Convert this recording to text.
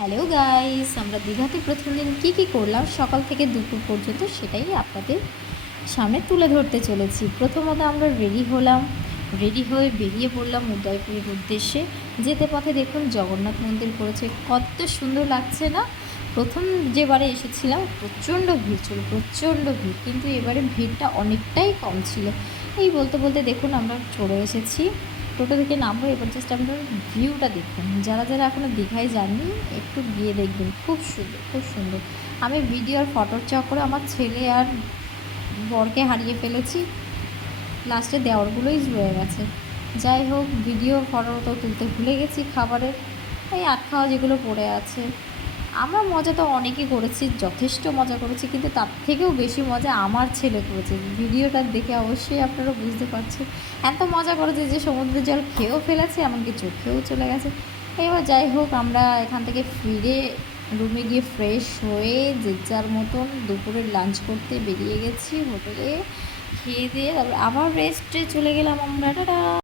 Hello guys, আমরা দীঘাতে প্রথম দিন কী করলাম সকাল থেকে দুপুর পর্যন্ত সেটাই আপনাদের সামনে তুলে ধরতে চলেছি। প্রথমত আমরা রেডি হলাম, রেডি হয়ে বেরিয়ে পড়লাম উদয়পুরের উদ্দেশ্যে। যেতে পথে দেখুন জগন্নাথ মন্দির করেছে, কত সুন্দর লাগছে না? প্রথম যেবারে এসেছিলাম প্রচণ্ড ভিড় ছিল, প্রচণ্ড ভিড়, কিন্তু এবারে ভিড়টা অনেকটাই কম ছিল। এই বলতে বলতে দেখুন আমরা চলে এসেছি। টোটো থেকে নামবো, এবার জাস্ট আপনার ভিউটা দেখুন। যারা যারা এখনও দীঘায় যাননি একটু গিয়ে দেখবেন, খুব সুন্দর, খুব সুন্দর। আমি ভিডিও আর ফটোর চক্করে আমার ছেলে আর বরকে হারিয়ে ফেলেছি, লাস্টে দেওয়ারগুলোই রয়ে গেছে। যাই হোক, ভিডিও ফটো তো তুলতে ভুলে গেছি খাবারের, এই আট খাওয়া যেগুলো পড়ে আছে। আমরা মজা তো অনেকই করেছি, যথেষ্ট মজা করেছি, কিন্তু তার থেকেও বেশি মজা আমার ছেলে করেছে। ভিডিওটা দেখে অবশ্যই আপনারা বুঝতে পারছেন এত মজা করেছে যে সমুদ্রের জল খেয়েও ফেলেছে, এমনকি চোখেও চলে গেছে। এবার যাই হোক, আমরা এখান থেকে ফিরে রুমে গিয়ে ফ্রেশ হয়ে যে যার মতন দুপুরের লাঞ্চ করতে বেরিয়ে গেছি হোটেলে। খেয়ে দিয়ে তারপর আবার রেস্টে চলে গেলাম আমরা। টাটা।